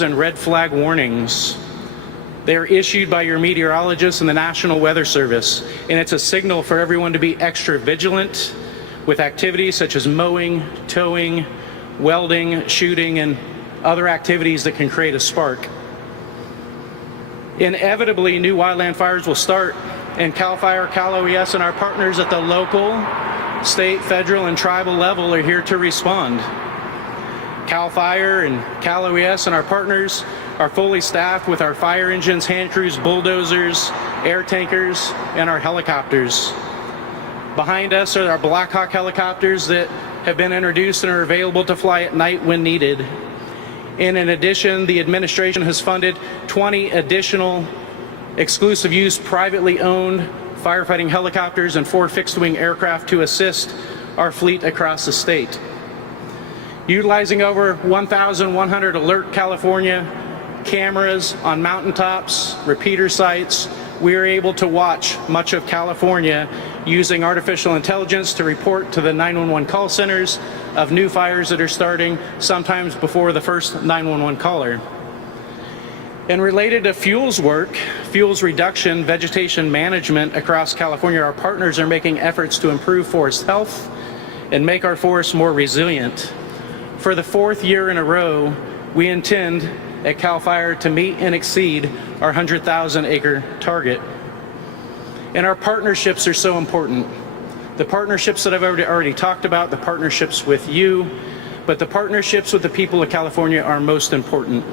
and red flag warnings. They are issued by your meteorologists and the National Weather Service, and it's a signal for everyone to be extra vigilant with activities such as mowing, towing, welding, shooting, and other activities that can create a spark. Inevitably, new wildland fires will start, and CAL FIRE, Cal OES, and our partners at the local, state, federal, and tribal level are here to respond. CAL FIRE and Cal OES and our partners are fully staffed with our fire engines, hand crews, bulldozers, air tankers, and our helicopters. Behind us are our Black Hawk helicopters that have been introduced and are available to fly at night when needed. And in addition, the administration has funded 20 additional exclusive use privately owned firefighting helicopters and 4 fixed-wing aircraft to assist our fleet across the state. Utilizing over 1,100 Alert California cameras on mountaintops, repeater sites, we are able to watch much of California using artificial intelligence to report to the 911 call centers of new fires that are starting, sometimes before the first 911 caller. And related to fuels work, fuels reduction, vegetation management across California, our partners are making efforts to improve forest health and make our forests more resilient. For the 4th year in a row, we intend at CAL FIRE to meet and exceed our 100,000 acre target. And our partnerships are so important. The partnerships that I've already talked about, the partnerships with you, but the partnerships with the people of California are most important.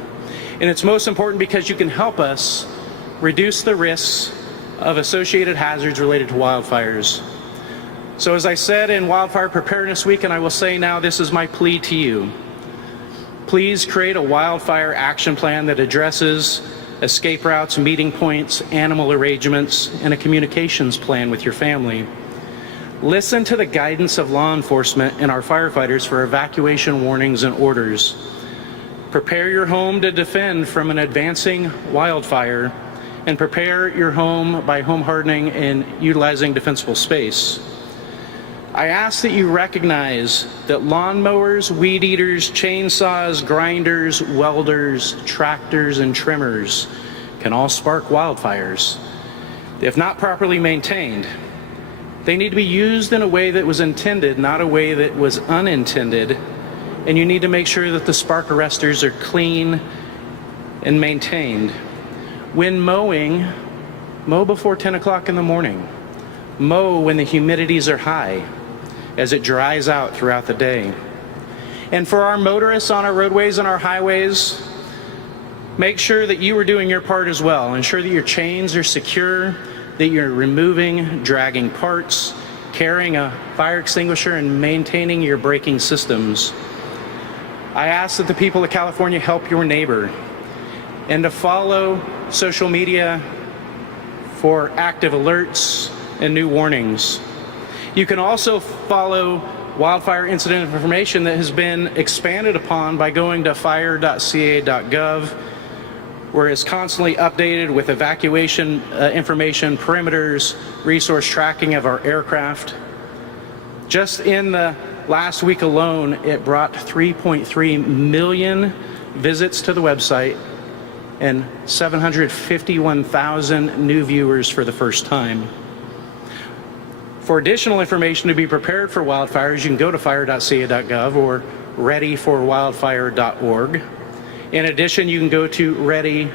And it's most important because you can help us reduce the risks of associated hazards related to wildfires. So as I said in Wildfire Preparedness Week, and I will say now, this is my plea to you. Please create a wildfire action plan that addresses escape routes, meeting points, animal arrangements, and a communications plan with your family. Listen to the guidance of law enforcement and our firefighters for evacuation warnings and orders. Prepare your home to defend from an advancing wildfire, and prepare your home by home hardening and utilizing defensible space. I ask that you recognize that lawnmowers, weed eaters, chainsaws, grinders, welders, tractors, and trimmers can all spark wildfires. If not properly maintained, they need to be used in a way that was intended, not a way that was unintended. And you need to make sure that the spark arresters are clean and maintained. When mowing, mow before 10 o'clock in the morning. Mow when the humidities are high, as it dries out throughout the day. And for our motorists on our roadways and our highways, make sure that you are doing your part as well. Ensure that your chains are secure, that you're removing dragging parts, carrying a fire extinguisher, and maintaining your braking systems. I ask that the people of California help your neighbor, and to follow social media for active alerts and new warnings. You can also follow wildfire incident information that has been expanded upon by going to fire.ca.gov, where it's constantly updated with evacuation information, perimeters, resource tracking of our aircraft. Just in the last week alone, it brought 3.3 million visits to the website and 751,000 new viewers for the first time. For additional information to be prepared for wildfires, you can go to fire.ca.gov or readyforwildfire.org. In addition, you can go to ready.ca.gov.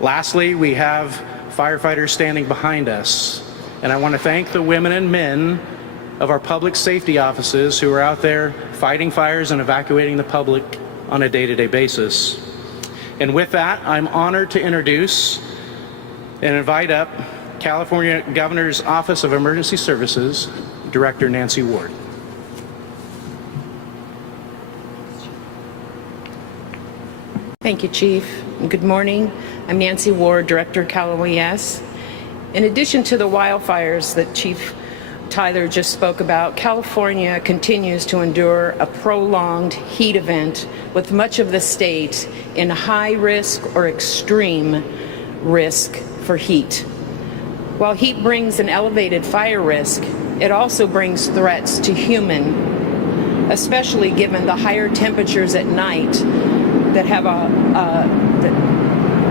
Lastly, we have firefighters standing behind us, and I want to thank the women and men of our public safety offices who are out there fighting fires and evacuating the public on a day-to-day basis. And with that, I'm honored to introduce and invite up California Governor's Office of Emergency Services, Director Nancy Ward. Thank you, Chief. Good morning. I'm Nancy Ward, Director, Cal OES. In addition to the wildfires that Chief Tyler just spoke about, California continues to endure a prolonged heat event with much of the state in high risk or extreme risk for heat. While heat brings an elevated fire risk, it also brings threats to human especially given the higher temperatures at night that have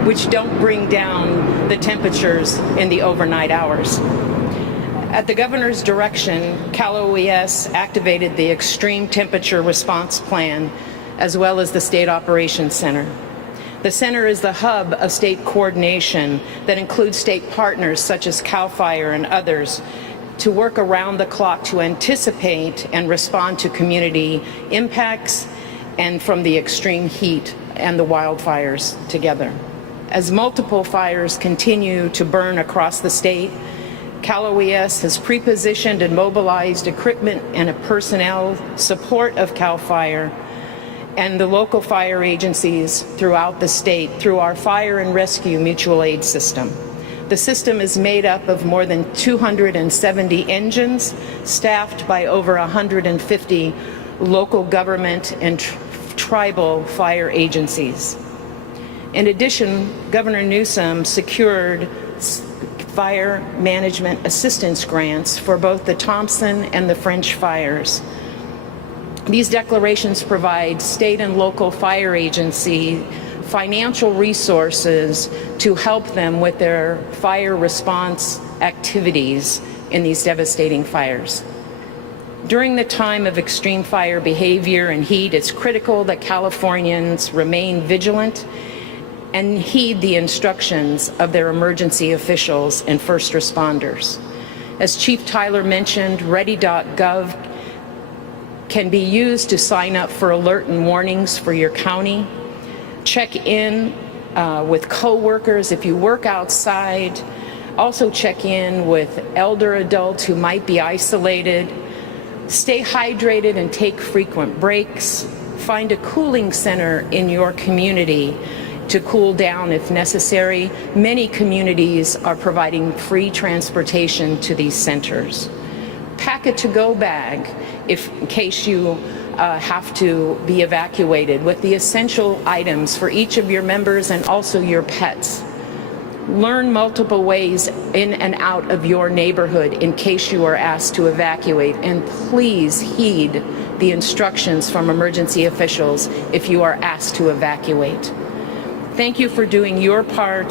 which don't bring down the temperatures in the overnight hours. At the governor's direction, Cal OES activated the Extreme Temperature Response Plan, as well as the State Operations Center. The center is the hub of state coordination that includes state partners such as CAL FIRE and others to work around the clock to anticipate and respond to community impacts and from the extreme heat and the wildfires together. As multiple fires continue to burn across the state, Cal OES has pre-positioned and mobilized equipment and a personnel support of CAL FIRE and the local fire agencies throughout the state through our fire and rescue mutual aid system. The system is made up of more than 270 engines, staffed by over 150 local government and tribal fire agencies. In addition, Governor Newsom secured fire management assistance grants for both the Thompson and the French fires. These declarations provide state and local fire agency financial resources to help them with their fire response activities in these devastating fires. During the time of extreme fire behavior and heat, it's critical that Californians remain vigilant and heed the instructions of their emergency officials and first responders. As Chief Tyler mentioned, ready.gov can be used to sign up for alert and warnings for your county. Check in with coworkers if you work outside. Also check in with elder adults who might be isolated. Stay hydrated and take frequent breaks. Find a cooling center in your community to cool down if necessary. Many communities are providing free transportation to these centers. Pack a to-go bag in case you have to be evacuated with the essential items for each of your members and also your pets. Learn multiple ways in and out of your neighborhood in case you are asked to evacuate, and please heed the instructions from emergency officials if you are asked to evacuate. Thank you for doing your part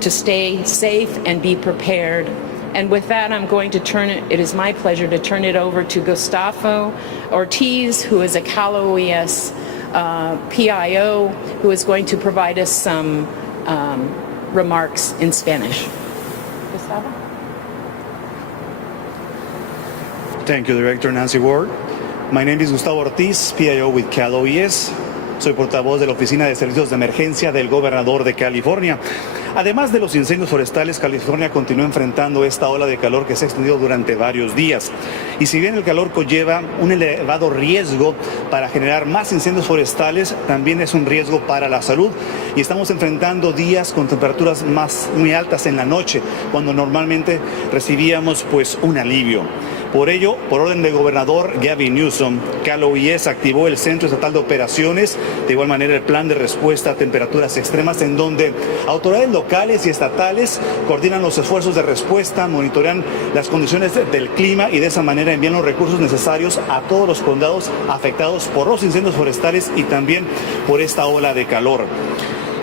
to stay safe and be prepared. And with that, I'm going to it is my pleasure to turn it over to Gustavo Ortiz, who is a Cal OES PIO, who is going to provide us some remarks in Spanish. Gustavo? Thank you, Director Nancy Ward. My name is Gustavo Ortiz, PIO with Cal OES. Soy portavoz de la Oficina de Servicios de Emergencia del Gobernador de California. Además de los incendios forestales, California continúa enfrentando esta ola de calor que se ha extendido durante varios días. Y si bien el calor conlleva un elevado riesgo para generar más incendios forestales, también es un riesgo para la salud. Y estamos enfrentando días con temperaturas muy altas en la noche, cuando normalmente recibíamos un alivio. Por ello, por orden del gobernador Gavin Newsom, Cal OES activó el Centro Estatal de Operaciones, de igual manera el Plan de Respuesta a Temperaturas Extremas, en donde autoridades locales y estatales coordinan los esfuerzos de respuesta, monitorean las condiciones del clima y de esa manera envían los recursos necesarios a todos los condados afectados por los incendios forestales y también por esta ola de calor.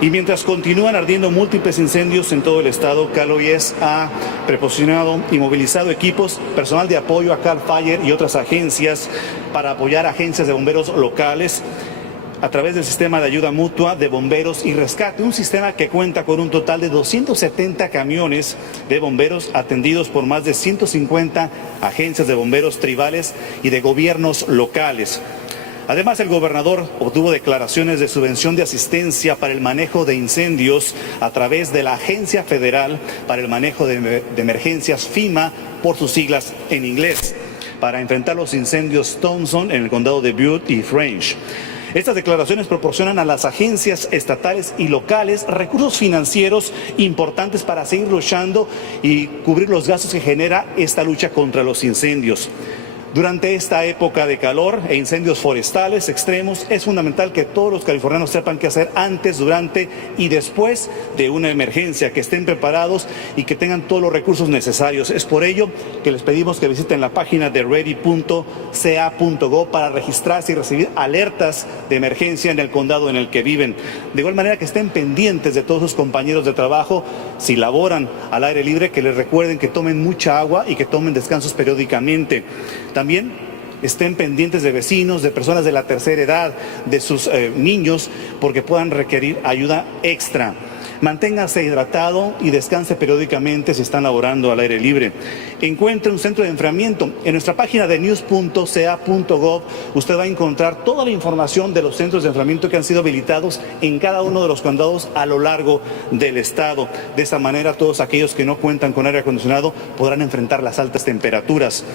Y mientras continúan ardiendo múltiples incendios en todo el estado, Cal OES ha preposicionado y movilizado equipos, personal de apoyo a CAL FIRE y otras agencias para apoyar a agencias de bomberos locales a través del sistema de ayuda mutua de bomberos y rescate, un sistema que cuenta con un total de 270 camiones de bomberos atendidos por más de 150 agencias de bomberos tribales y de gobiernos locales. Además, el gobernador obtuvo declaraciones de subvención de asistencia para el manejo de incendios a través de la Agencia Federal para el Manejo de Emergencias, FEMA, por sus siglas en inglés, para enfrentar los incendios Thompson en el condado de Butte y French. Estas declaraciones proporcionan a las agencias estatales y locales recursos financieros importantes para seguir luchando y cubrir los gastos que genera esta lucha contra los incendios. Durante esta época de calor e incendios forestales extremos, es fundamental que todos los californianos sepan qué hacer antes, durante y después de una emergencia, que estén preparados y que tengan todos los recursos necesarios. Es por ello que les pedimos que visiten la página de ready.ca.gov para registrarse y recibir alertas de emergencia en el condado en el que viven. De igual manera que estén pendientes de todos sus compañeros de trabajo, si laboran al aire libre, que les recuerden que tomen mucha agua y que tomen descansos periódicamente. También estén pendientes de vecinos, de personas de la tercera edad, de sus niños, porque puedan requerir ayuda extra. Manténgase hidratado y descanse periódicamente si están laborando al aire libre. Encuentre un centro de enfriamiento. En nuestra página de news.ca.gov usted va a encontrar toda la información de los centros de enfriamiento que han sido habilitados en cada uno de los condados a lo largo del estado. De esta manera, todos aquellos que no cuentan con aire acondicionado podrán enfrentar las altas temperaturas.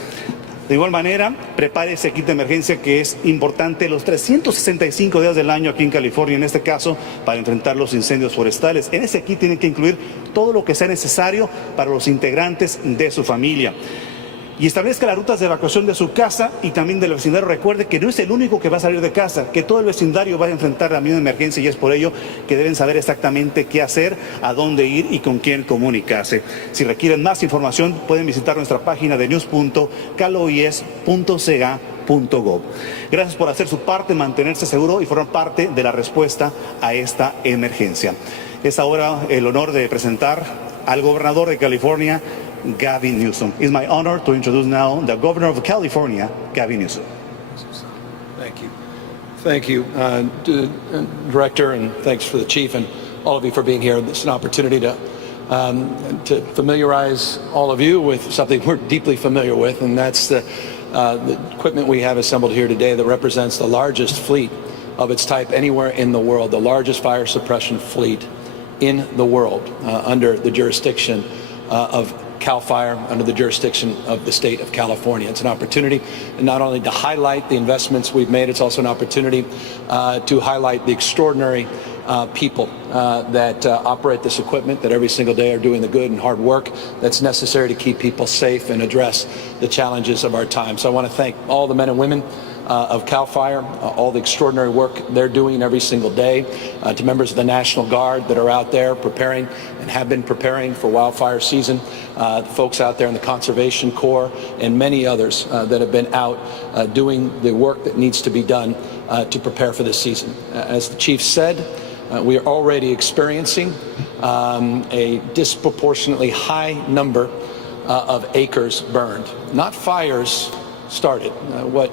De igual manera, prepare ese kit de emergencia que es importante los 365 días del año aquí en California, en este caso, para enfrentar los incendios forestales. En ese kit tiene que incluir todo lo que sea necesario para los integrantes de su familia. Y establezca las rutas de evacuación de su casa y también del vecindario. Recuerde que no es el único que va a salir de casa, que todo el vecindario va a enfrentar la misma emergencia, y es por ello que deben saber exactamente qué hacer, a dónde ir y con quién comunicarse. Si requieren más información, pueden visitar nuestra página de news.caloies.ca.gov. Gracias por hacer su parte, mantenerse seguro y formar parte de la respuesta a esta emergencia. Es ahora el honor de presentar al gobernador de California, Gavin Newsom. It's my honor to introduce now the Governor of California, Gavin Newsom. Thank you. Thank you, Director, and thanks for the Chief and all of you for being here. It's an opportunity to familiarize all of you with something we're deeply familiar with, and that's the equipment we have assembled here today that represents the largest fleet of its type anywhere in the world, the largest fire suppression fleet in the world under the jurisdiction of CAL FIRE, under the jurisdiction of the state of California. It's an opportunity not only to highlight the investments we've made, it's also an opportunity to highlight the extraordinary people that operate this equipment, that every single day are doing the good and hard work that's necessary to keep people safe and address the challenges of our time. So I want to thank all the men and women of CAL FIRE, all the extraordinary work they're doing every single day, to members of the National Guard that are out there preparing and have been preparing for wildfire season, the folks out there in the Conservation Corps, and many others that have been out doing the work that needs to be done to prepare for this season. As the Chief said, we are already experiencing a disproportionately high number of acres burned. Not fires started. What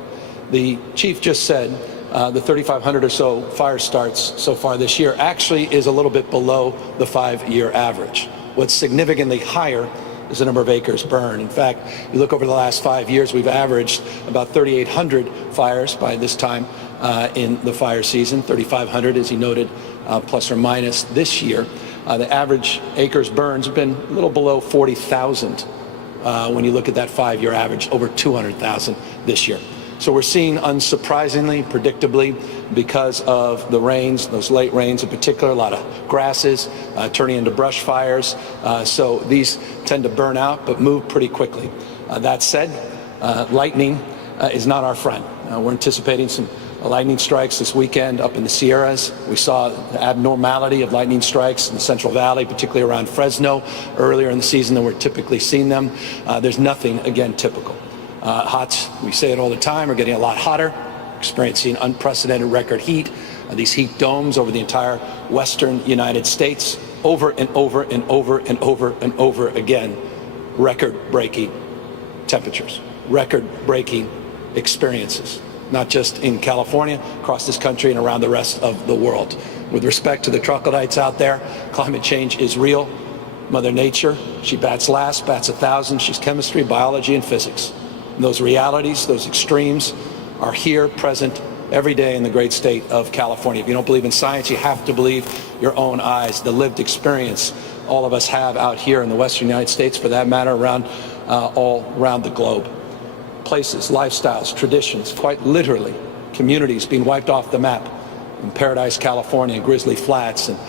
the Chief just said, the 3,500 or so fire starts so far this year actually is a little bit below the 5-year average. What's significantly higher is the number of acres burned. In fact, you look over the last 5 years, we've averaged about 3,800 fires by this time in the fire season, 3,500, as he noted, plus or minus this year. The average acres burned has been a little below 40,000 when you look at that 5-year average, over 200,000 this year. So we're seeing, unsurprisingly, predictably, because of the rains, those late rains in particular, a lot of grasses turning into brush fires. So these tend to burn out but move pretty quickly. That said, lightning is not our friend. We're anticipating some lightning strikes this weekend up in the Sierras. We saw the abnormality of lightning strikes in the Central Valley, particularly around Fresno, earlier in the season than we're typically seeing them. There's nothing, again, typical. We say it all the time, we're getting a lot hotter, experiencing unprecedented record heat. These heat domes over the entire western United States, over and over and over and over and over again, record-breaking temperatures, record-breaking experiences, not just in California, across this country and around the rest of the world. With respect to the troglodytes out there, climate change is real. Mother Nature, she bats last, bats 1,000. She's chemistry, biology, and physics. And those realities, those extremes, are here, present every day in the great state of California. If you don't believe in science, you have to believe your own eyes, the lived experience all of us have out here in the western United States, for that matter, around all around the globe. Places, lifestyles, traditions, quite literally, communities being wiped off the map in Paradise, California, Grizzly Flats, and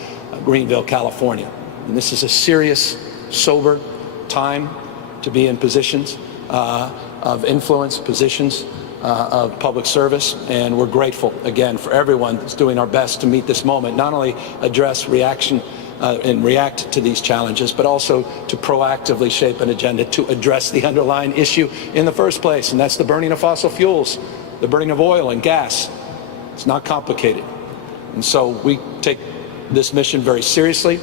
Greenville, California. And this is a serious, sober time to be in positions of influence, positions of public service, and we're grateful again for everyone that's doing our best to meet this moment, not only address reaction and react to these challenges, but also to proactively shape an agenda to address the underlying issue in the first place, and that's the burning of fossil fuels, the burning of oil and gas. It's not complicated. And so we take this mission very seriously,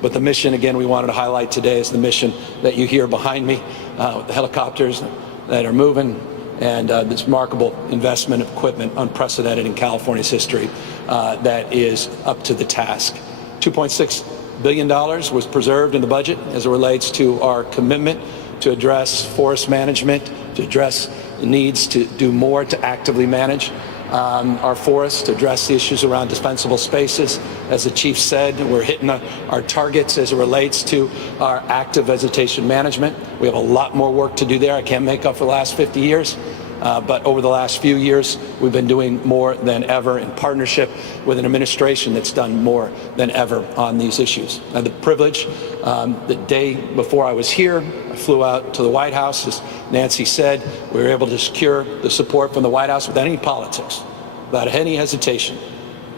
but the mission, again, we wanted to highlight today is the mission that you hear behind me, with the helicopters that are moving, and this remarkable investment of equipment, unprecedented in California's history, that is up to the task. $2.6 billion was preserved in the budget as it relates to our commitment to address forest management, to address the needs to do more to actively manage our forests, to address the issues around dispensable spaces. As the chief said, we're hitting our targets as it relates to our active vegetation management. We have a lot more work to do there. I can't make up for the last 50 years. But over the last few years, we've been doing more than ever in partnership with an administration that's done more than ever on these issues. I had the privilege, the day before I was here, I flew out to the White House. As Nancy said, we were able to secure the support from the White House without any politics, without any hesitation,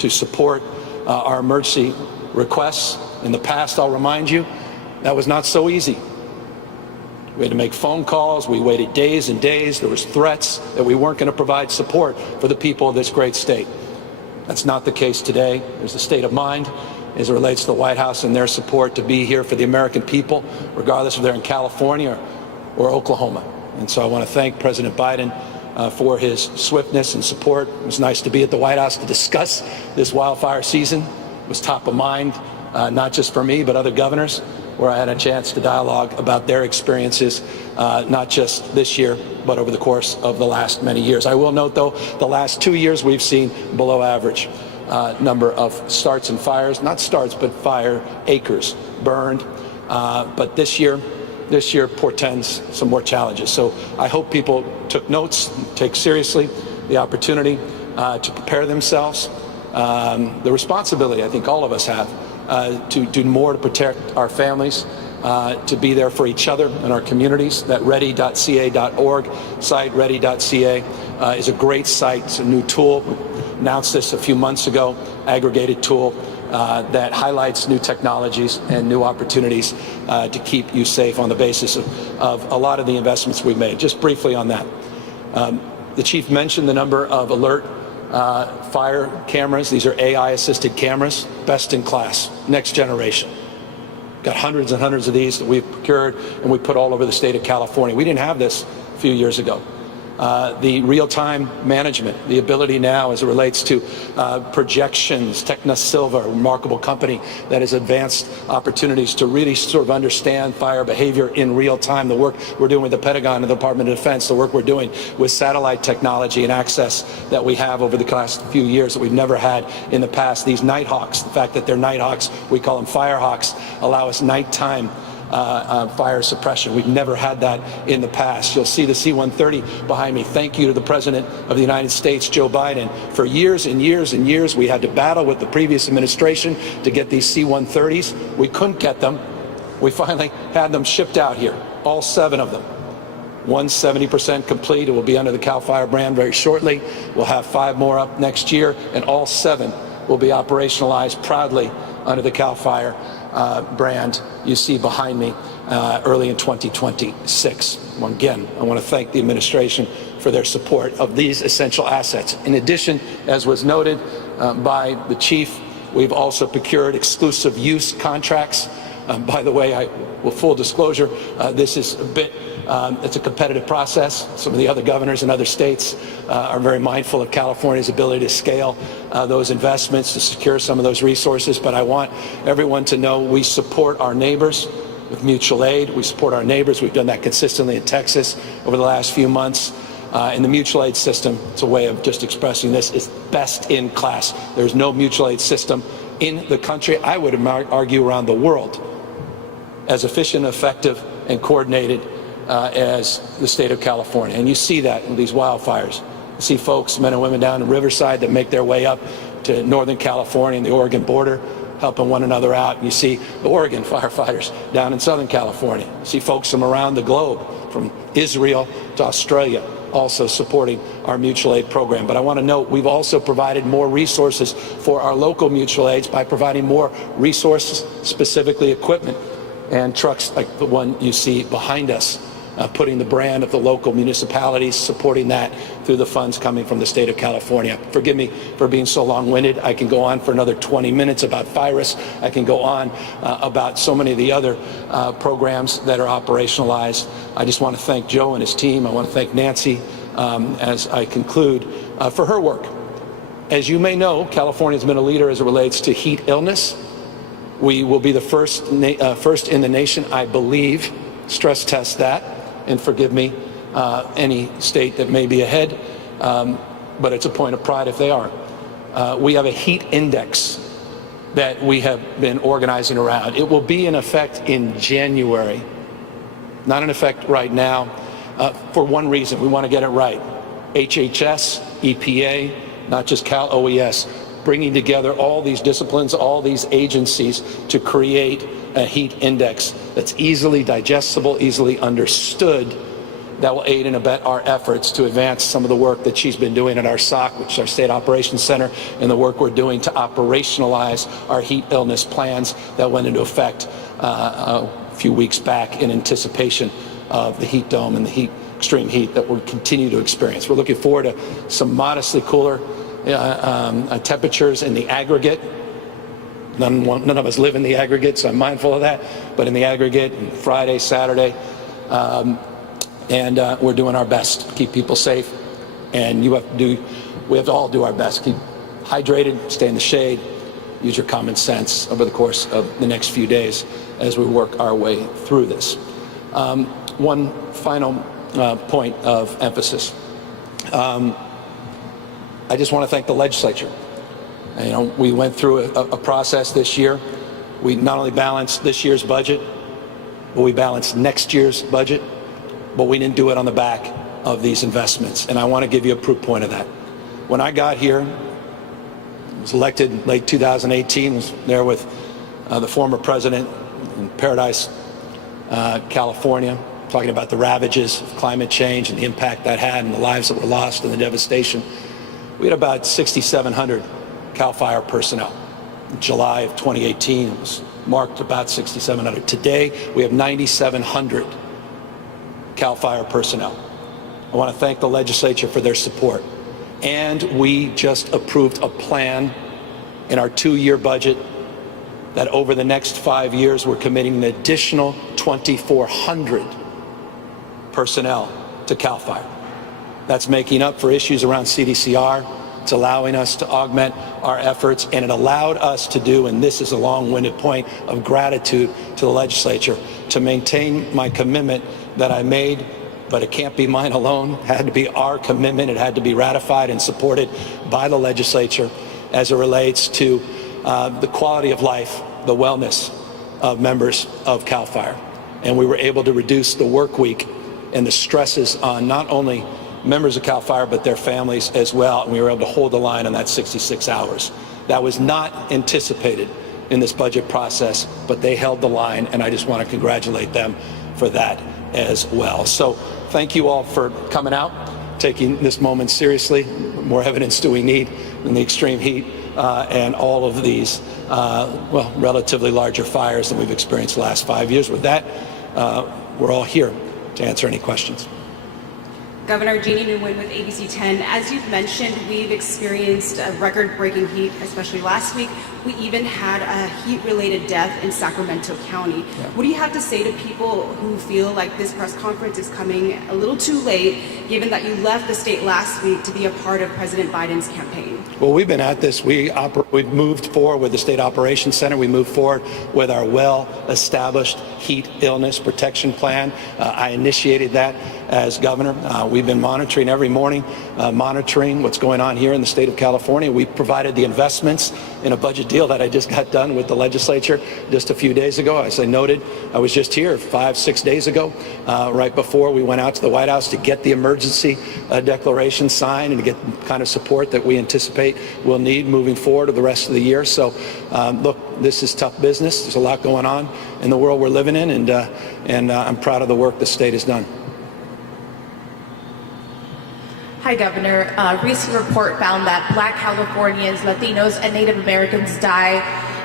to support our emergency requests. In the past, I'll remind you, that was not so easy. We had to make phone calls. We waited days and days. There was threats that we weren't going to provide support for the people of this great state. That's not the case today. There's a state of mind as it relates to the White House and their support to be here for the American people, regardless if they're in California or Oklahoma. And so I want to thank President Biden for his swiftness and support. It was nice to be at the White House to discuss this wildfire season. It was top of mind, not just for me, but other governors, where I had a chance to dialogue about their experiences, not just this year, but over the course of the last many years. I will note, though, the last 2 years we've seen below average number of starts and fires, not starts, but fire acres burned. But this year portends some more challenges. So I hope people took notes, take seriously the opportunity to prepare themselves, the responsibility I think all of us have to do more to protect our families, to be there for each other and our communities. That ready.ca.org site, ready.ca, is a great site. It's a new tool. We announced this a few months ago, aggregated tool that highlights new technologies and new opportunities to keep you safe on the basis of a lot of the investments we've made. Just briefly on that. The chief mentioned the number of alert fire cameras. These are AI-assisted cameras, best in class, next generation. Got hundreds and hundreds of these that we've procured and we put all over the state of California. We didn't have this a few years ago. The real-time management, the ability now as it relates to projections, Silva, a remarkable company that has advanced opportunities to really sort of understand fire behavior in real time, the work we're doing with the Pentagon and the Department of Defense, the work we're doing with satellite technology and access that we have over the last few years that we've never had in the past. These Nighthawks, the fact that they're Nighthawks, we call them Firehawks, allow us nighttime fire suppression. We've never had that in the past. You'll see the C-130 behind me. Thank you to the President of the United States, Joe Biden. For years and years and years, we had to battle with the previous administration to get these C-130s. We couldn't get them. We finally had them shipped out here, all 7 of them. One's 70% complete. It will be under the CAL FIRE brand very shortly. We'll have 5 more up next year, and all 7 will be operationalized proudly under the CAL FIRE brand you see behind me early in 2026. Well, again, I want to thank the administration for their support of these essential assets. In addition, as was noted by the chief, we've also procured exclusive use contracts. By the way, with full disclosure, this is a bit, it's a competitive process. Some of the other governors in other states are very mindful of California's ability to scale those investments to secure some of those resources. But I want everyone to know we support our neighbors with mutual aid. We support our neighbors. We've done that consistently in Texas over the last few months. And the mutual aid system, it's a way of just expressing this, is best in class. There's no mutual aid system in the country, I would argue around the world, as efficient, effective, and coordinated as the state of California. And you see that in these wildfires. You see folks, men and women down in Riverside that make their way up to Northern California and the Oregon border, helping one another out. And you see the Oregon firefighters down in Southern California. You see folks from around the globe, from Israel to Australia, also supporting our mutual aid program. But I want to note we've also provided more resources for our local mutual aids by providing more resources, specifically equipment and trucks like the one you see behind us, putting the brand of the local municipalities, supporting that through the funds coming from the state of California. Forgive me for being so long-winded. I can go on for another 20 minutes about virus. I can go on about so many of the other programs that are operationalized. I just want to thank Joe and his team. I want to thank Nancy as I conclude for her work. As you may know, California has been a leader as it relates to heat illness. We will be the first in the nation, I believe, stress test that. And forgive me, any state that may be ahead, but it's a point of pride if they aren't. We have a heat index that we have been organizing around. It will be in effect in January, not in effect right now, for one reason. We want to get it right. HHS, EPA, not just Cal OES, bringing together all these disciplines, all these agencies to create a heat index that's easily digestible, easily understood, that will aid and abet our efforts to advance some of the work that she's been doing at our SOC, which is our State Operations Center, and the work we're doing to operationalize our heat illness plans that went into effect a few weeks back in anticipation of the heat dome and the extreme heat that we'll continue to experience. We're looking forward to some modestly cooler temperatures in the aggregate. None of us live in the aggregate, so I'm mindful of that. But in the aggregate, Friday, Saturday, and we're doing our best to keep people safe. And we have to all do our best. Keep hydrated, stay in the shade, use your common sense over the course of the next few days as we work our way through this. One final point of emphasis. I just want to thank the legislature. You know, we went through a process this year. We not only balanced this year's budget, but we balanced next year's budget, but we didn't do it on the back of these investments. And I want to give you a proof point of that. When I got here, I was elected late 2018, was there with the former president in Paradise, California, talking about the ravages of climate change and the impact that had and the lives that were lost and the devastation. We had about 6,700 CAL FIRE personnel. In July of 2018, it was marked about 6,700. Today, we have 9,700 CAL FIRE personnel. I want to thank the legislature for their support. And we just approved a plan in our 2-year budget that over the next 5 years, we're committing an additional 2,400 personnel to CAL FIRE. That's making up for issues around CDCR. It's allowing us to augment our efforts, and it allowed us to do, and this is a long-winded point of gratitude to the legislature, to maintain my commitment that I made, but it can't be mine alone. It had to be our commitment. It had to be ratified and supported by the legislature as it relates to the quality of life, the wellness of members of CAL FIRE. And we were able to reduce the work week and the stresses on not only members of CAL FIRE, but their families as well. And we were able to hold the line on that 66 hours. That was not anticipated in this budget process, but they held the line, and I just want to congratulate them for that as well. So thank you all for coming out, taking this moment seriously. More evidence do we need than the extreme heat and all of these, well, relatively larger fires than we've experienced the last 5 years. With that, we're all here to answer any questions. Governor Jeannie Nguyen with ABC 10. As you've mentioned, we've experienced a record-breaking heat, especially last week. We even had a heat-related death in Sacramento County. Yeah. What do you have to say to people who feel like this press conference is coming a little too late, given that you left the state last week to be a part of President Biden's campaign? Well, we've been at this. We've moved forward with the State Operations Center. We moved forward with our well-established heat illness protection plan. I initiated that as governor. We've been monitoring every morning, monitoring what's going on here in the state of California. We provided the investments in a budget deal that I just got done with the legislature just a few days ago. As I noted, I was just here 5-6 days ago, right before we went out to the White House to get the emergency declaration signed and to get the kind of support that we anticipate we'll need moving forward to the rest of the year. So, look, this is tough business. There's a lot going on in the world we're living in, and I'm proud of the work the state has done. Hi, Governor. A recent report found that Black Californians, Latinos, and Native Americans die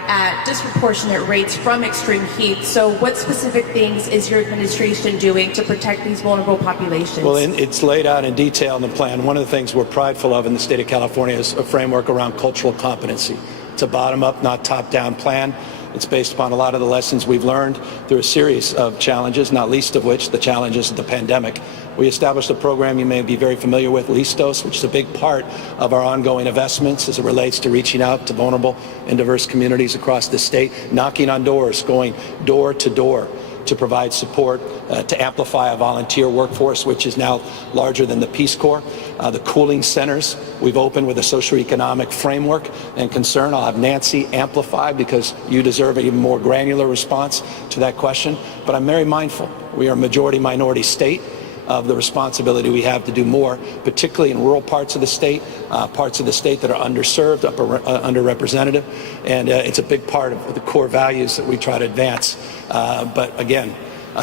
at disproportionate rates from extreme heat. So what specific things is your administration doing to protect these vulnerable populations? Well, it's laid out in detail in the plan. One of the things we're prideful of in the state of California is a framework around cultural competency. It's a bottom-up, not top-down plan. It's based upon a lot of the lessons we've learned through a series of challenges, not least of which the challenges of the pandemic. We established a program you may be very familiar with, Listos, which is a big part of our ongoing investments as it relates to reaching out to vulnerable and diverse communities across the state, knocking on doors, going door to door to provide support, to amplify a volunteer workforce, which is now larger than the Peace Corps. The cooling centers we've opened with a socioeconomic framework and concern. I'll have Nancy amplify because you deserve an even more granular response to that question. But I'm very mindful. We are a majority-minority state of the responsibility we have to do more, particularly in rural parts of the state that are underserved, underrepresented, and it's a big part of the core values that we try to advance. But again,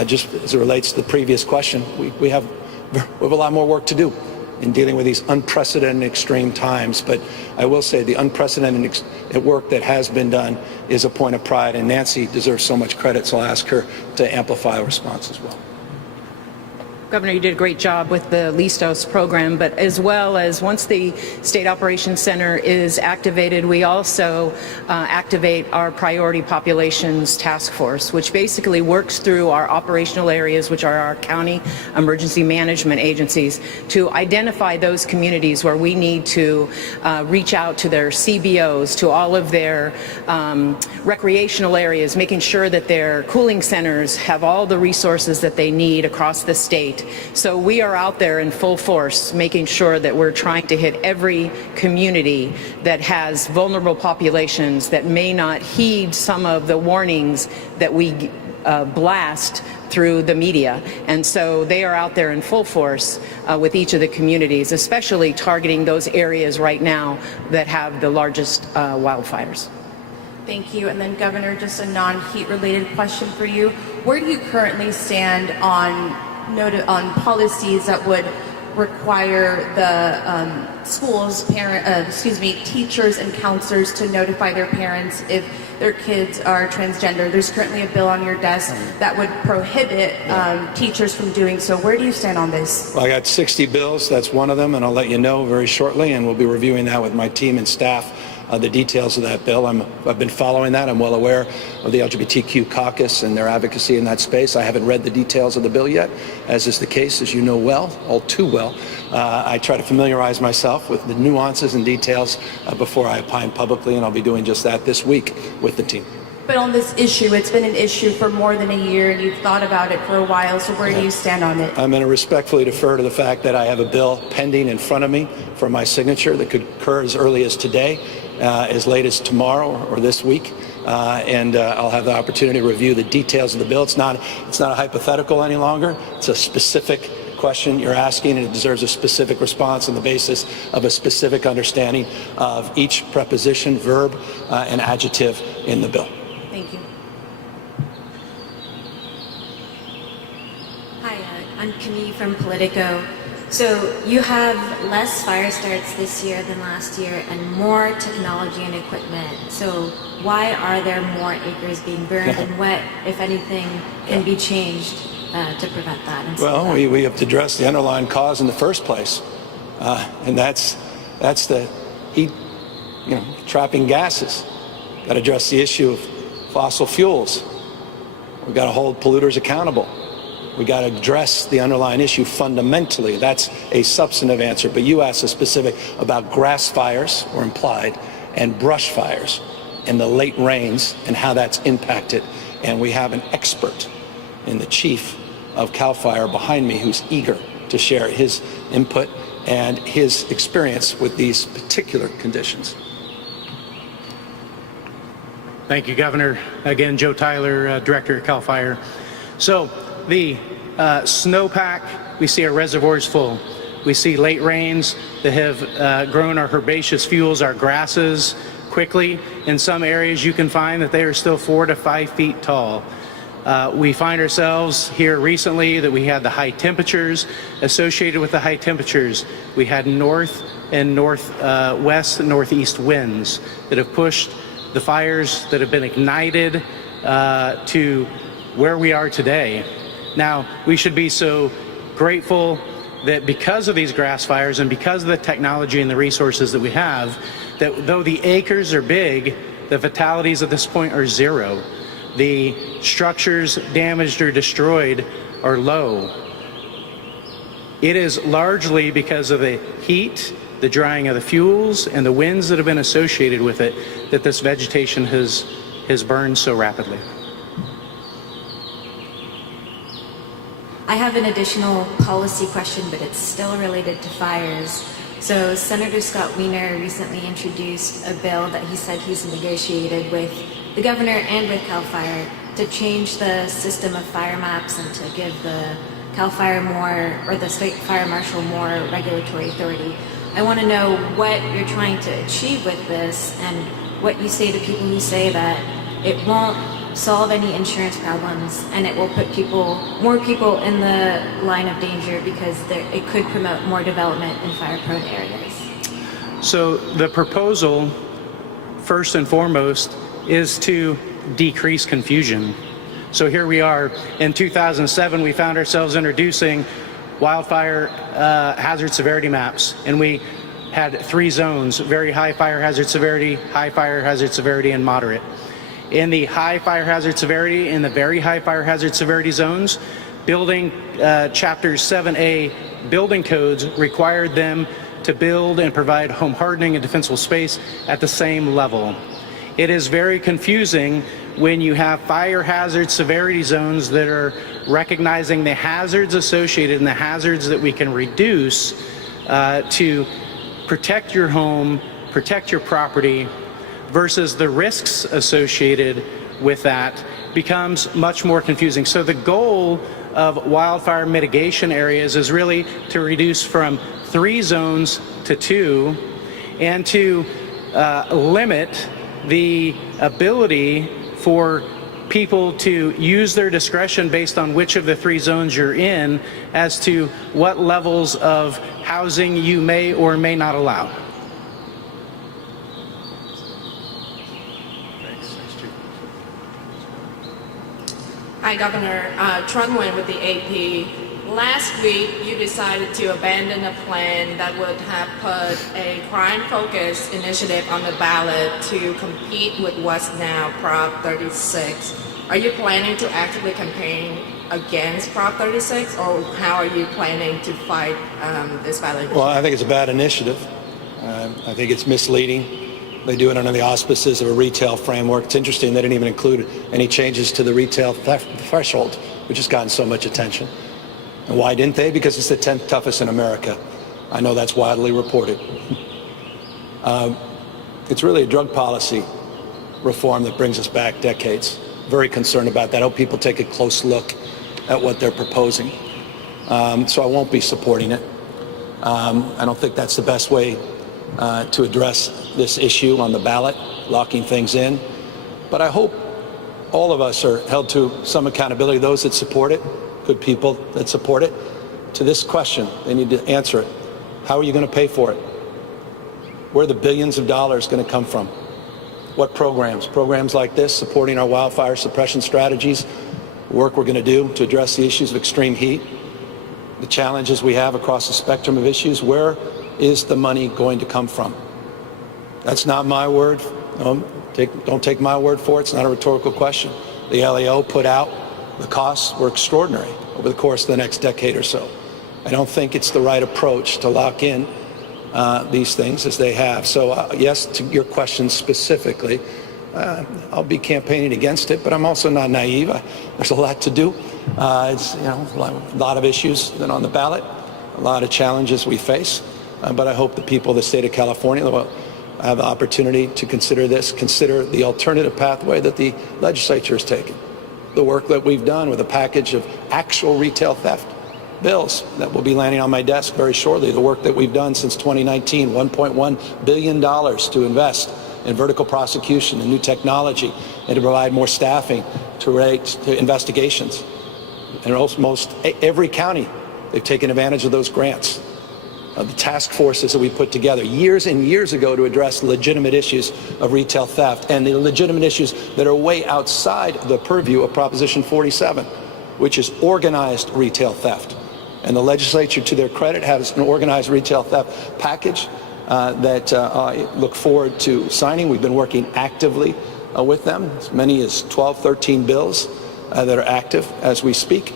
just as it relates to the previous question, we have a lot more work to do in dealing with these unprecedented extreme times. But I will say the unprecedented work that has been done is a point of pride, and Nancy deserves so much credit, so I'll ask her to amplify a response as well. Governor, you did a great job with the Listos program, but as well as once the State Operations Center is activated, we also activate our Priority Populations Task Force, which basically works through our operational areas, which are our county emergency management agencies, to identify those communities where we need to reach out to their CBOs, to all of their recreational areas, making sure that their cooling centers have all the resources that they need across the state. So we are out there in full force, making sure that we're trying to hit every community that has vulnerable populations that may not heed some of the warnings that we blast through the media. And so they are out there in full force with each of the communities, especially targeting those areas right now that have the largest wildfires. Thank you. And then, Governor, just a non-heat related question for you. Where do you currently stand on policies that would require the schools, teachers and counselors to notify their parents if their kids are transgender? There's currently a bill on your desk that would prohibit teachers from doing so. Where do you stand on this? Well, I got 60 bills. That's one of them, and I'll let you know very shortly, and we'll be reviewing that with my team and staff. The details of that bill. I've been following that. I'm well aware of the LGBTQ caucus and their advocacy in that space. I haven't read the details of the bill yet, as is the case, as you know well, all too well. I try to familiarize myself with the nuances and details before I opine publicly, and I'll be doing just that this week with the team. But on this issue, it's been an issue for more than a year, and you've thought about it for a while, so where do you stand on it? I'm going to respectfully defer to the fact that I have a bill pending in front of me for my signature that could occur as early as today, as late as tomorrow or this week, and I'll have the opportunity to review the details of the bill. It's not a hypothetical any longer. It's a specific question you're asking, and it deserves a specific response on the basis of a specific understanding of each preposition, verb, and adjective in the bill. Thank you. Hi, I'm Camille from Politico. So you have less fire starts this year than last year and more technology and equipment. So why are there more acres being burned and what, if anything, can be changed to prevent that? Well, we have to address the underlying cause in the first place, and that's the heat, trapping gases. Got to address the issue of fossil fuels. We've got to hold polluters accountable. We got to address the underlying issue fundamentally. That's a substantive answer. But you asked a specific about grass fires, or implied, and brush fires, and the late rains and how that's impacted. And we have an expert in the chief of CAL FIRE behind me who's eager to share his input and his experience with these particular conditions. Thank you, Governor. Again, Joe Tyler, Director of CAL FIRE. So the snowpack, we see our reservoirs full. We see late rains that have grown our herbaceous fuels, our grasses, quickly. In some areas, you can find that they are still 4 to 5 feet tall. We find ourselves here recently that we had the high temperatures. Associated with the high temperatures, we had north and northwest and northeast winds that have pushed the fires that have been ignited to where we are today. Now, we should be so grateful that because of these grass fires and because of the technology and the resources that we have, that though the acres are big, the fatalities at this point are zero. The structures damaged or destroyed are low. It is largely because of the heat, the drying of the fuels, and the winds that have been associated with it that this vegetation has burned so rapidly. I have an additional policy question, but it's still related to fires. So Senator Scott Wiener recently introduced a bill that he said he's negotiated with the governor and with CAL FIRE to change the system of fire maps and to give the CAL FIRE more, or the state fire marshal more regulatory authority. I want to know what you're trying to achieve with this and what you say to people who say that it won't solve any insurance problems and it will put more people in the line of danger because it could promote more development in fire-prone areas. So the proposal, first and foremost, is to decrease confusion. So here we are. In 2007, we found ourselves introducing wildfire hazard severity maps, and we had 3 zones: very high fire hazard severity, and moderate. In the high fire hazard severity and the very high fire hazard severity zones, building chapters 7A building codes required them to build and provide home hardening and defensible space at the same level. It is very confusing when you have fire hazard severity zones that are recognizing the hazards associated and the hazards that we can reduce to protect your home, protect your property, versus the risks associated with that becomes much more confusing. So the goal of wildfire mitigation areas is really to reduce from 3 zones to 2 and to limit the ability for people to use their discretion based on which of the 3 zones you're in as to what levels of housing you may or may not allow. Hi, Governor. Trung Nguyen with the AP. Last week, you decided to abandon a plan that would have put a crime-focused initiative on the ballot to compete with what's now Prop 36. Are you planning to actively campaign against Prop 36, or how are you planning to fight this ballot initiative? Well, I think it's a bad initiative. I think it's misleading. They do it under the auspices of a retail framework. It's interesting they didn't even include any changes to the retail threshold, which has gotten so much attention. And why didn't they? Because it's the 10th toughest in America. I know that's widely reported. It's really a drug policy reform that brings us back decades. Very concerned about that. I hope people take a close look at what they're proposing. So I won't be supporting it. I don't think that's the best way to address this issue on the ballot, locking things in. But I hope all of us are held to some accountability, those that support it, good people that support it, to this question. They need to answer it. How are you going to pay for it? Where are the billions of dollars going to come from? What programs? Programs like this, supporting our wildfire suppression strategies, the work we're going to do to address the issues of extreme heat, the challenges we have across the spectrum of issues. Where is the money going to come from? That's not my word. Don't take my word for it. It's not a rhetorical question. The LAO put out the costs were extraordinary over the course of the next decade or so. I don't think it's the right approach to lock in these things as they have. So yes, to your question specifically, I'll be campaigning against it, but I'm also not naive. There's a lot to do. It's a lot of issues that are on the ballot, a lot of challenges we face. But I hope the people of the state of California will have the opportunity to consider this, consider the alternative pathway that the legislature has taken. The work that we've done with a package of actual retail theft bills that will be landing on my desk very shortly. The work that we've done since 2019, $1.1 billion to invest in vertical prosecution and new technology, and to provide more staffing to relate to investigations. And almost every county, they've taken advantage of those grants. The task forces that we put together years and years ago to address legitimate issues of retail theft and the legitimate issues that are way outside the purview of Proposition 47, which is organized retail theft. And the legislature, to their credit, has an organized retail theft package that I look forward to signing. We've been working actively with them, as many as 12, 13 bills that are active as we speak.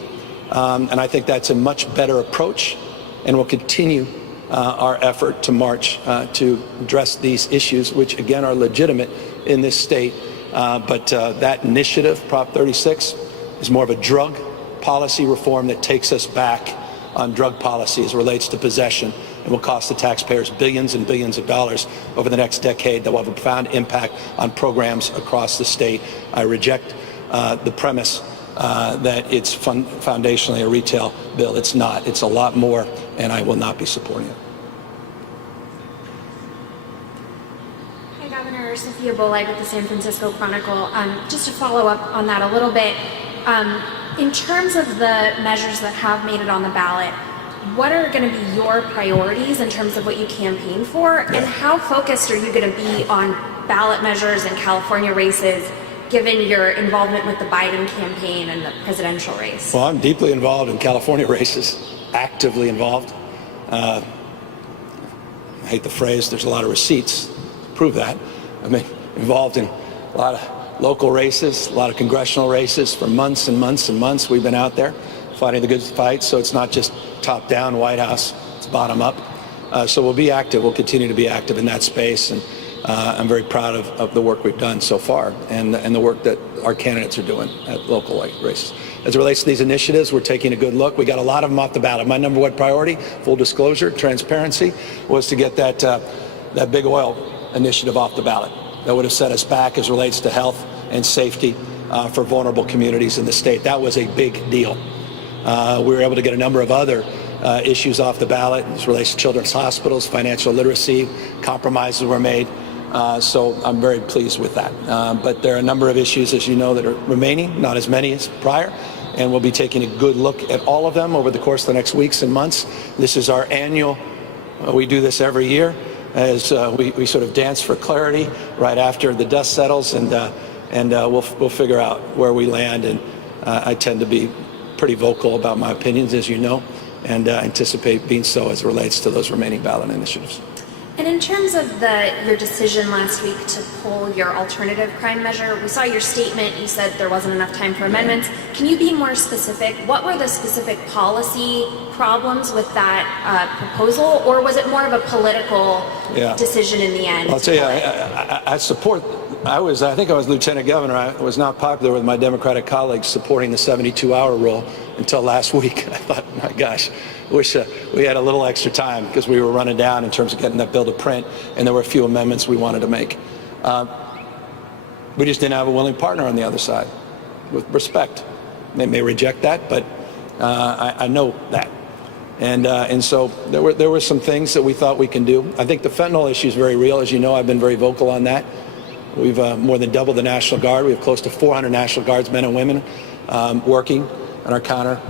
And I think that's a much better approach, and we'll continue our effort to march to address these issues, which again are legitimate in this state. But that initiative, Prop 36, is more of a drug policy reform that takes us back on drug policy as it relates to possession, and will cost the taxpayers billions and billions of dollars over the next decade that will have a profound impact on programs across the state. I reject the premise that it's foundationally a retail bill. It's not. It's a lot more, and I will not be supporting it. Hi, Governor. Sophia Bolide with the San Francisco Chronicle. Just to follow up on that a little bit, in terms of the measures that have made it on the ballot, what are going to be your priorities in terms of what you campaign for, and how focused are you going to be on ballot measures in California races, given your involvement with the Biden campaign and the presidential race? Well, I'm deeply involved in California races, actively involved. I hate the phrase, there's a lot of receipts to prove that. I mean, involved in a lot of local races, a lot of congressional races for months and months and months. We've been out there fighting the good fight, so it's not just top down White House, it's bottom up. So we'll be active, we'll continue to be active in that space, and I'm very proud of the work we've done so far and the work that our candidates are doing at local races. As it relates to these initiatives, we're taking a good look. We got a lot of them off the ballot. My number one priority, full disclosure, transparency, was to get that big oil initiative off the ballot. That would have set us back as it relates to health and safety for vulnerable communities in the state. That was a big deal. We were able to get a number of other issues off the ballot as it relates to children's hospitals, financial literacy, compromises were made. So I'm very pleased with that. But there are a number of issues, as you know, that are remaining, not as many as prior, and we'll be taking a good look at all of them over the course of the next weeks and months. This is our annual, we do this every year, as we sort of dance for clarity right after the dust settles, and we'll figure out where we land. And I tend to be pretty vocal about my opinions, as you know, and anticipate being so as it relates to those remaining ballot initiatives. And in terms of your decision last week to pull your alternative crime measure, we saw your statement, you said there wasn't enough time for amendments. Can you be more specific? What were the specific policy problems with that proposal, or was it more of a political decision in the end? I'll tell you, I support, I think I was Lieutenant Governor. I was not popular with my Democratic colleagues supporting the 72-hour rule until last week. I thought, my gosh, I wish we had a little extra time, because we were running down in terms of getting that bill to print, and there were a few amendments we wanted to make. We just didn't have a willing partner on the other side, with respect. They may reject that, but I know that. And so there were some things that we thought we can do. I think the fentanyl issue is very real. As you know, I've been very vocal on that. We've more than doubled the National Guard. We have close to 400 National Guards, men and women, working on our counter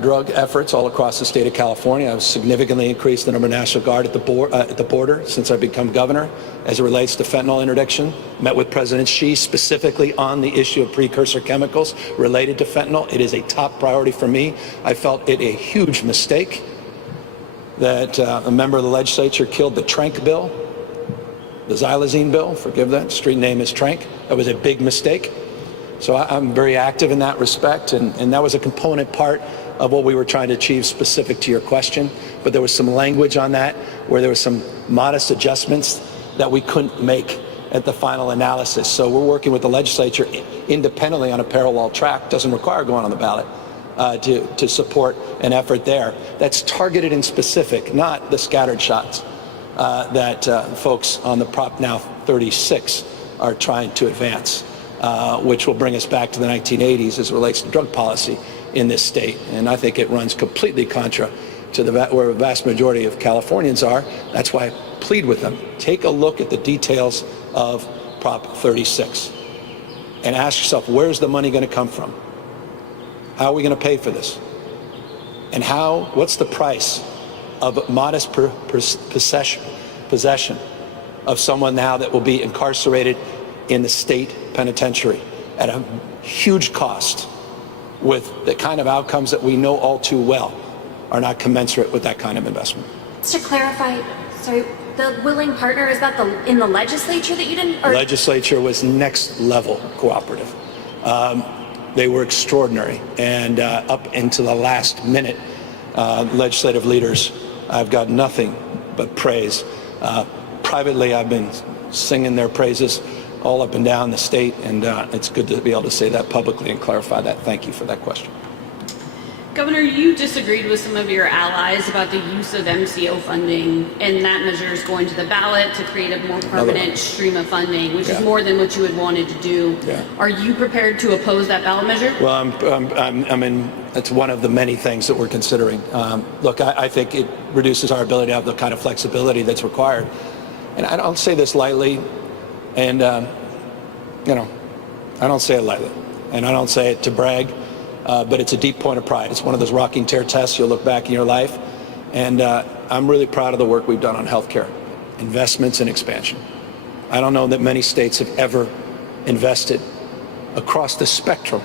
drug efforts all across the state of California. I've significantly increased the number of National Guard at the border since I've become governor as it relates to fentanyl interdiction. Met with President Xi specifically on the issue of precursor chemicals related to fentanyl. It is a top priority for me. I felt it a huge mistake that a member of the legislature killed the Trank bill, the xylazine bill, forgive that, street name is Trank. That was a big mistake. So I'm very active in that respect, and that was a component part of what we were trying to achieve specific to your question. But there was some language on that where there was some modest adjustments that we couldn't make at the final analysis. So we're working with the legislature independently on a parallel track. Doesn't require going on the ballot to support an effort there that's targeted and specific, not the scattered shots that folks on the Prop Now 36 are trying to advance, which will bring us back to the 1980s as it relates to drug policy in this state. And I think it runs completely contra to where the vast majority of Californians are. That's why I plead with them. Take a look at the details of Prop 36. And ask yourself, where's the money going to come from? How are we going to pay for this? And what's the price of modest possession of someone now that will be incarcerated in the state penitentiary at a huge cost, with the kind of outcomes that we know all too well are not commensurate with that kind of investment. Just to clarify, sorry, the willing partner, is that in the legislature that you didn't? The legislature was next level cooperative. They were extraordinary, and up into the last minute, legislative leaders, I've got nothing but praise. Privately, I've been singing their praises all up and down the state, and it's good to be able to say that publicly and clarify that. Thank you for that question. Governor, you disagreed with some of your allies about the use of MCO funding, and that measure is going to the ballot to create a more permanent stream of funding, which is more than what you had wanted to do. Are you prepared to oppose that ballot measure? Well, it's one of the many things that we're considering. Look, I think it reduces our ability to have the kind of flexibility that's required. And I don't say this lightly, and I don't say it lightly, and I don't say it to brag. But it's a deep point of pride. It's one of those rocking chair tests you'll look back in your life. And I'm really proud of the work we've done on healthcare, investments and expansion. I don't know that many states have ever invested across the spectrum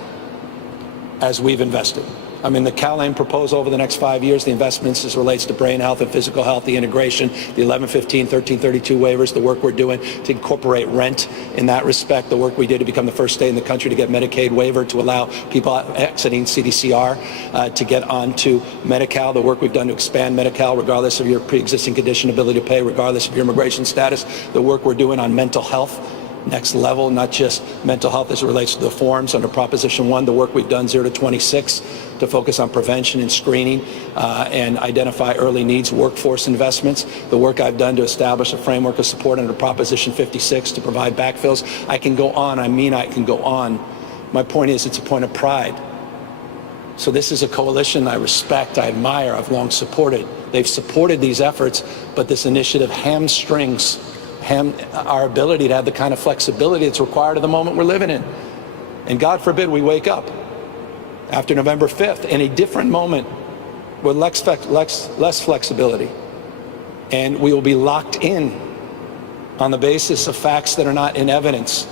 as we've invested. I mean, the CalAIM proposal over the next 5 years, the investments as relates to brain health and physical health, the integration, the 1115, 1332 waivers, the work we're doing to incorporate rent in that respect, the work we did to become the first state in the country to get Medicaid waiver, to allow people exiting CDCR to get onto Medi-Cal, the work we've done to expand Medi-Cal regardless of your pre-existing condition, ability to pay, regardless of your immigration status, the work we're doing on mental health, next level, not just mental health as it relates to the forms under Proposition 1, the work we've done 0 to 26 to focus on prevention and screening and identify early needs, workforce investments, the work I've done to establish a framework of support under Proposition 56 to provide backfills. I can go on. I can go on. My point is, it's a point of pride. So this is a coalition I respect, I admire, I've long supported. They've supported these efforts, but this initiative hamstrings our ability to have the kind of flexibility that's required at the moment we're living in. And God forbid we wake up after November 5th in a different moment with less flexibility. And we will be locked in on the basis of facts that are not in evidence.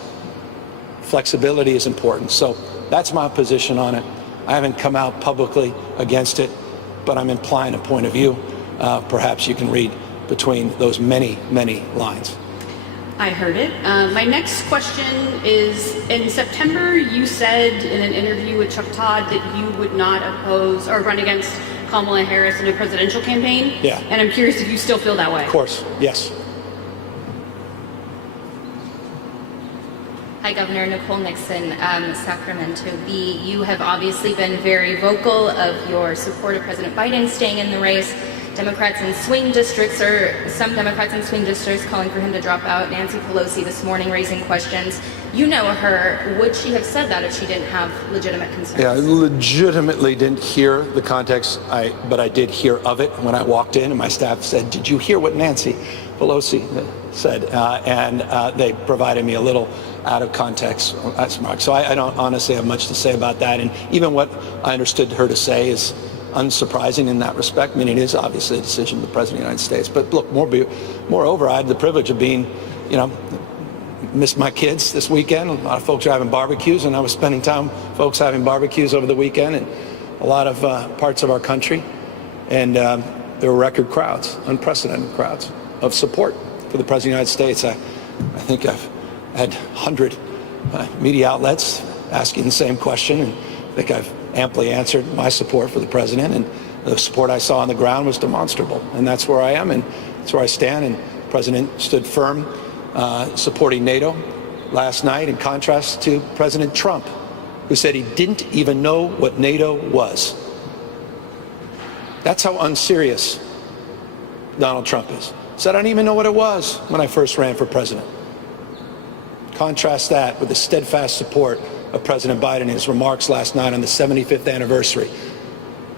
Flexibility is important. So that's my position on it. I haven't come out publicly against it, but I'm implying a point of view. Perhaps you can read between those many, many lines. I heard it. My next question is, in September, you said in an interview with Chuck Todd that you would not oppose or run against Kamala Harris in a presidential campaign. Yeah. And I'm curious if you still feel that way. Of course, yes. Hi, Governor. Nicole Nixon, Sacramento Bee. You have obviously been very vocal of your support of President Biden staying in the race. Democrats in swing districts, or some Democrats in swing districts, calling for him to drop out. Nancy Pelosi this morning raising questions. You know her. Would she have said that if she didn't have legitimate concerns? Yeah, I legitimately didn't hear the context, but I did hear of it when I walked in, and my staff said, "Did you hear what Nancy Pelosi said?" And they provided me a little out of context. That's Mark. So I don't honestly have much to say about that. And even what I understood her to say is unsurprising in that respect. I mean, it is obviously a decision of the President of the United States. But look, moreover, I had the privilege of being, missed my kids this weekend. A lot of folks are having barbecues, and I was spending time with folks having barbecues over the weekend in a lot of parts of our country. And there were record crowds, unprecedented crowds of support for the President of the United States. I think I've had 100 media outlets asking the same question, and I think I've amply answered my support for the president, and the support I saw on the ground was demonstrable. And that's where I am, and that's where I stand. And the president stood firm supporting NATO last night, in contrast to President Trump, who said he didn't even know what NATO was. That's how unserious Donald Trump is. Said, "I didn't even know what it was when I first ran for president." Contrast that with the steadfast support of President Biden in his remarks last night on the 75th anniversary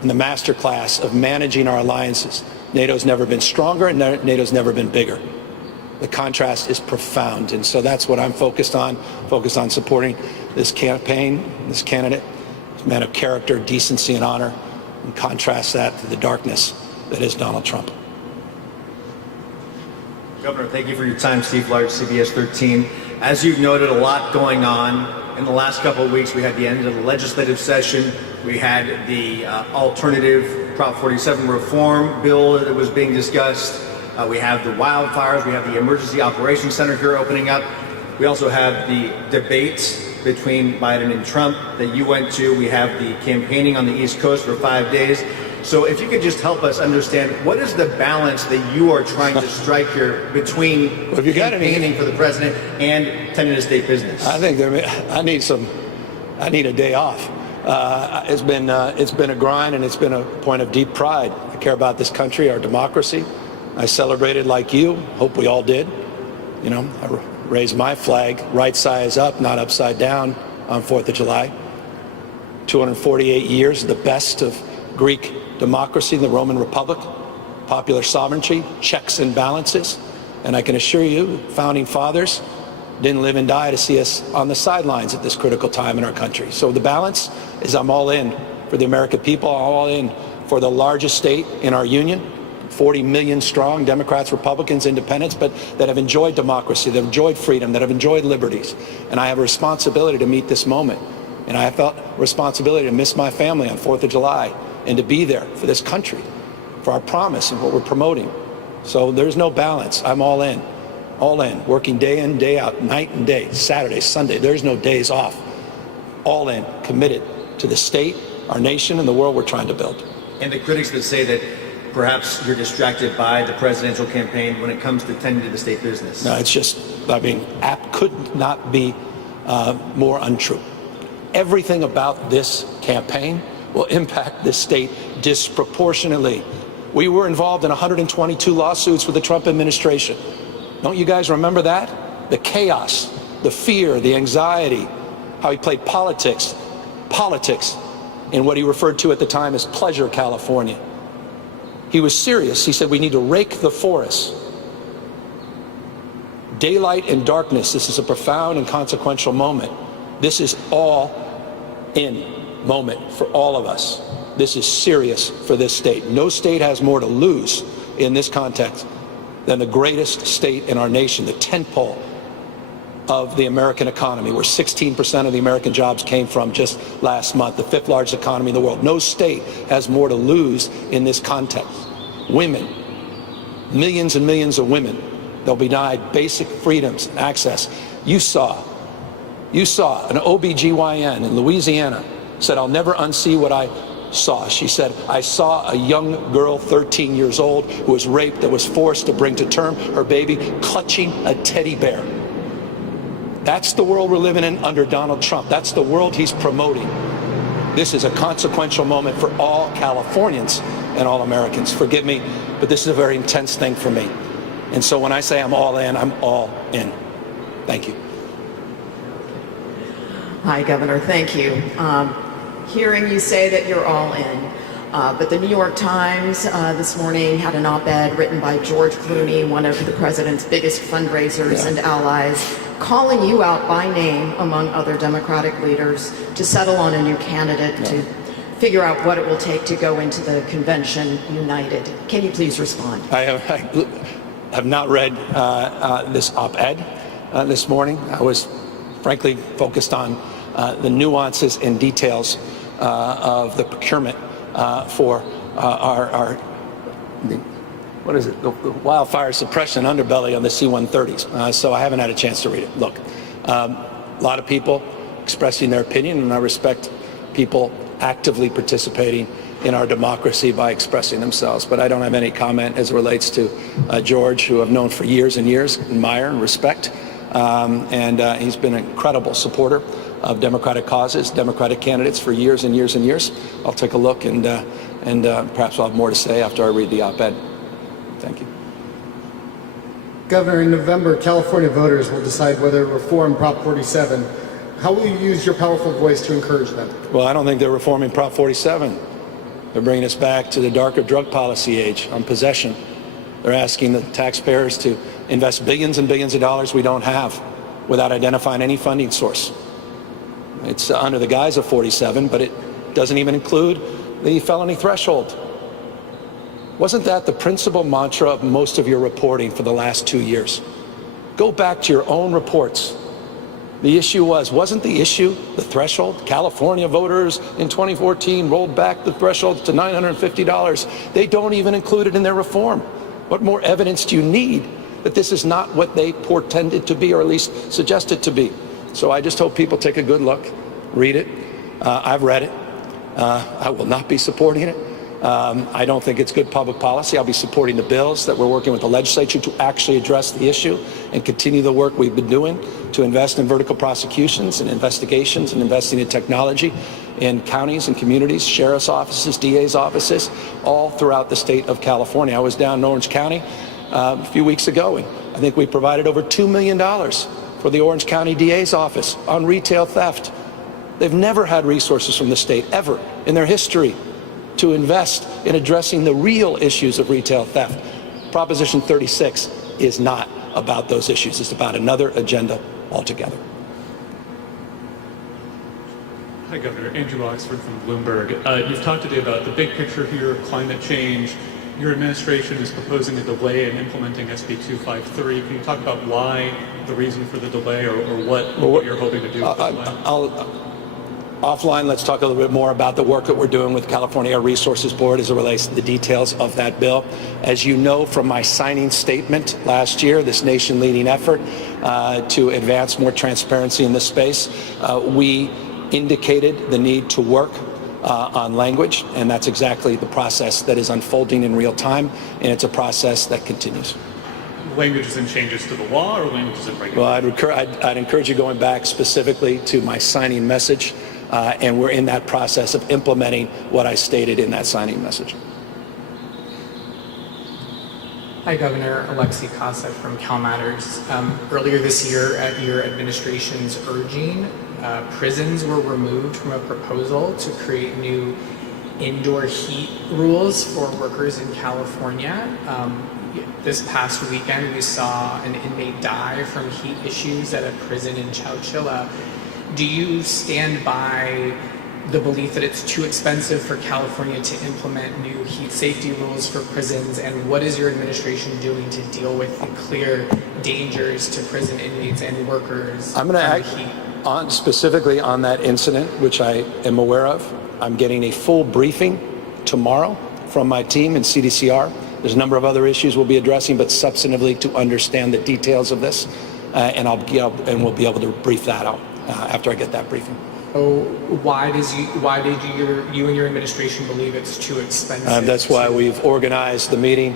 and the masterclass of managing our alliances. NATO's never been stronger, and NATO's never been bigger. The contrast is profound, and so that's what I'm focused on supporting this campaign, this candidate, this man of character, decency, and honor, and contrast that to the darkness that is Donald Trump. Governor, thank you for your time. Steve Large, CBS 13. As you've noted, a lot going on. In the last couple of weeks, we had the end of the legislative session. We had the alternative Prop 47 reform bill that was being discussed. We have the wildfires. We have the Emergency Operations Center here opening up. We also have the debates between Biden and Trump that you went to. We have the campaigning on the East Coast for 5 days. So if you could just help us understand, what is the balance that you are trying to strike here between campaigning for the president and tending to state business? I think I need a day off. It's been a grind, and it's been a point of deep pride. I care about this country, our democracy. I celebrated like you. Hope we all did. You know, I raised my flag right size up, not upside down, on 4th of July. 248 years, the best of Greek democracy, the Roman Republic, popular sovereignty, checks and balances. And I can assure you, founding fathers didn't live and die to see us on the sidelines at this critical time in our country. So the balance is I'm all in for the American people, I'm all in for the largest state in our union, 40 million strong, Democrats, Republicans, independents, but that have enjoyed democracy, that have enjoyed freedom, that have enjoyed liberties. And I have a responsibility to meet this moment. And I felt responsibility to miss my family on 4th of July and to be there for this country, for our promise and what we're promoting. So there's no balance. I'm all in, working day in, day out, night and day, Saturday, Sunday. There's no days off. All in, committed to the state, our nation, and the world we're trying to build. And the critics that say that perhaps you're distracted by the presidential campaign when it comes to tending to the state business. No, it's just, I mean, could not be more untrue. Everything about this campaign will impact this state disproportionately. We were involved in 122 lawsuits with the Trump administration. Don't you guys remember that? The chaos, the fear, the anxiety, how he played politics in what he referred to at the time as Pleasure California. He was serious. He said we need to rake the forests. Daylight and darkness, this is a profound and consequential moment. This is all in moment for all of us. This is serious for this state. No state has more to lose in this context than the greatest state in our nation, the tentpole of the American economy, where 16% of the American jobs came from just last month, the 5th largest economy in the world. No state has more to lose in this context. Women, millions and millions of women, they'll be denied basic freedoms and access. You saw an OBGYN in Louisiana said, I'll never unsee what I saw. She said, I saw a young girl, 13 years old, who was raped, that was forced to bring to term her baby, clutching a teddy bear. That's the world we're living in under Donald Trump. That's the world he's promoting. This is a consequential moment for all Californians and all Americans. Forgive me, but this is a very intense thing for me. And so when I say I'm all in, I'm all in. Thank you. Hi, Governor. Thank you. Hearing you say that you're all in, but the New York Times this morning had an op-ed written by George Clooney, one of the president's biggest fundraisers and allies, calling you out by name, among other Democratic leaders, to settle on a new candidate, to figure out what it will take to go into the convention united. Can you please respond? I have not read this op-ed this morning. I was frankly focused on the nuances and details of the procurement for the wildfire suppression underbelly on the C-130s. So I haven't had a chance to read it. Look, a lot of people expressing their opinion, and I respect people actively participating in our democracy by expressing themselves. But I don't have any comment as it relates to George, who I've known for years and years, admire and respect. And he's been an incredible supporter of Democratic causes, Democratic candidates for years and years and years. I'll take a look, and perhaps I'll have more to say after I read the op-ed. Thank you. Governor, in November, California voters will decide whether to reform Prop 47. How will you use your powerful voice to encourage them? Well, I don't think they're reforming Prop 47. They're bringing us back to the darker drug policy age on possession. They're asking the taxpayers to invest billions and billions of dollars we don't have without identifying any funding source. It's under the guise of 47, but it doesn't even include the felony threshold. Wasn't that the principal mantra of most of your reporting for the last 2 years? Go back to your own reports. The issue wasn't the issue the threshold? California voters in 2014 rolled back the threshold to $950. They don't even include it in their reform. What more evidence do you need that this is not what they portended to be, or at least suggested to be? So I just hope people take a good look, read it. I've read it. I will not be supporting it. I don't think it's good public policy. I'll be supporting the bills that we're working with the legislature to actually address the issue and continue the work we've been doing to invest in vertical prosecutions and investigations and investing in technology in counties and communities, sheriff's offices, DA's offices, all throughout the state of California. I was down in Orange County a few weeks ago, and I think we provided over $2 million for the Orange County DA's office on retail theft. They've never had resources from the state, ever, in their history, to invest in addressing the real issues of retail theft. Proposition 36 is not about those issues. It's about another agenda altogether. Hi, Governor. Andrew Oxford from Bloomberg. You've talked today about the big picture here, climate change. Your administration is proposing a delay in implementing SB 253. Can you talk about why, the reason for the delay, or what you're hoping to do with the plan? Offline, let's talk a little bit more about the work that we're doing with California Air Resources Board as it relates to the details of that bill. As you know from my signing statement last year, this nation-leading effort to advance more transparency in this space, we indicated the need to work on language, and that's exactly the process that is unfolding in real time, and it's a process that continues. Languages and changes to the law, or languages and regulations? Well, I'd encourage you going back specifically to my signing message, and we're in that process of implementing what I stated in that signing message. Hi, Governor. Alexi Casa from CalMatters. Earlier this year, at your administration's urging, prisons were removed from a proposal to create new indoor heat rules for workers in California. This past weekend, we saw an inmate die from heat issues at a prison in Chowchilla. Do you stand by the belief that it's too expensive for California to implement new heat safety rules for prisons, and what is your administration doing to deal with the clear dangers to prison inmates and workers? I'm going to act specifically on that incident, which I am aware of. I'm getting a full briefing tomorrow from my team in CDCR. There's a number of other issues we'll be addressing, but substantively to understand the details of this, and we'll be able to brief that out after I get that briefing. Oh, why did you and your administration believe it's too expensive? That's why we've organized the meeting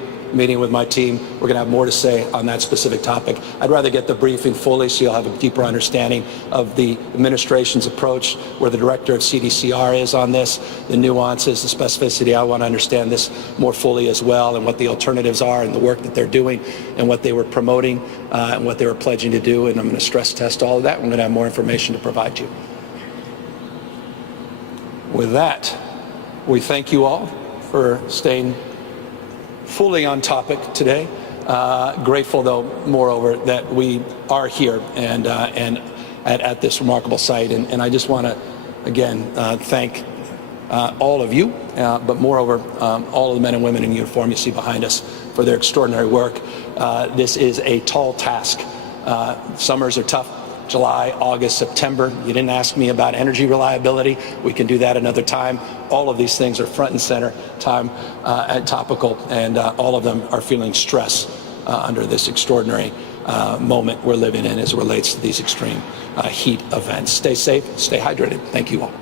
with my team. We're going to have more to say on that specific topic. I'd rather get the briefing fully so you'll have a deeper understanding of the administration's approach, where the director of CDCR is on this, the nuances, the specificity. I want to understand this more fully as well, and what the alternatives are, and the work that they're doing, and what they were promoting, and what they were pledging to do. And I'm going to stress test all of that. We're going to have more information to provide you. With that, we thank you all for staying fully on topic today. Grateful, though, moreover, that we are here and at this remarkable site. And I just want to, again, thank all of you, but moreover, all of the men and women in uniform you see behind us for their extraordinary work. This is a tall task. Summers are tough. July, August, September. You didn't ask me about energy reliability. We can do that another time. All of these things are front and center and topical, and all of them are feeling stress under this extraordinary moment we're living in as it relates to these extreme heat events. Stay safe, stay hydrated. Thank you all.